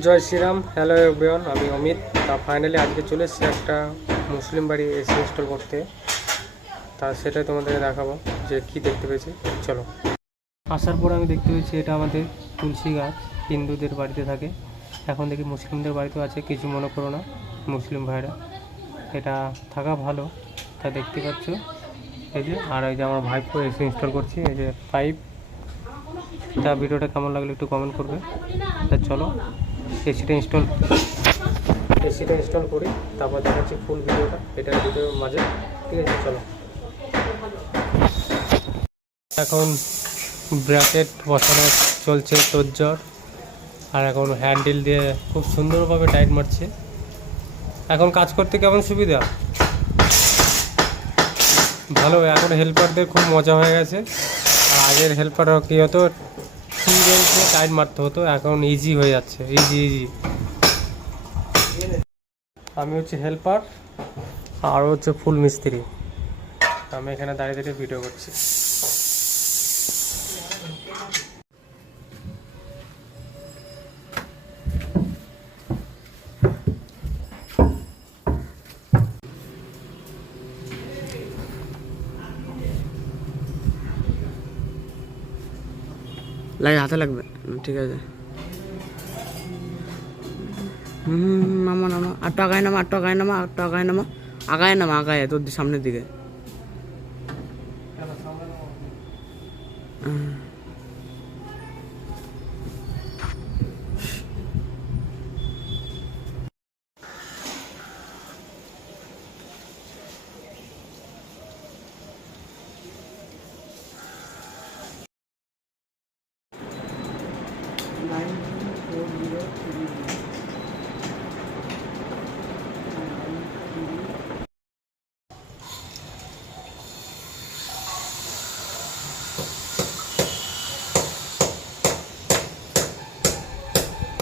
জয় Shriram. Hello everyone, আমি অমিত। তা finally আজকে চলে এসেছি একটা মুসলিম বাড়ি এসি ইনস্টল করতে। তা সেটাই তোমাদের দেখাবো যে কি দেখতে পেয়েছি। চলো। আসার পর আমি দেখতে পেয়েছি এটা আমাদের তুলসী গাছ, হিন্দুদের বাড়িতে থাকে। এখন দেখি মুসলিমদের বাড়িতেও আছে, কিছু মনে করো না মুসলিম ভাইরা, এটা থাকা ভালো। তা দেখতে পাচ্ছ এই যে, আর এই যে আমার ভাইপো এসি ইনস্টল করছি, এই যে পাইপ। তা ভিডিওটা কেমন লাগলো একটু কমেন্ট করবে। তা চলো এসিটা ইনস্টল করি, তারপর দেখাচ্ছি ফুল ভিডিওটা এটার ভিডিওর মাঝে। ঠিক আছে, চলো। এখন ব্র্যাকেট বসানো চলছে তোড়জোড়, আর এখন হ্যান্ডেল দিয়ে খুব সুন্দরভাবে টাইট মারছে। এখন কাজ করতে কেমন সুবিধা, ভালো। এখন হেল্পারদের খুব মজা হয়ে গেছে। আর আগের হেল্পার কী হতো, টাইট মারতে হতো, এখন ইজি হয়ে যাচ্ছে, ইজি। আমি হচ্ছে হেল্পার আর হচ্ছে ফুল মিস্ত্রি। আমি এখানে দাঁড়িয়ে দাঁড়িয়ে ভিডিও করছি। হাতে লাগবে, ঠিক আছে। নামা নামা, আর আগায় নামা, আগায় তোর সামনের দিকে।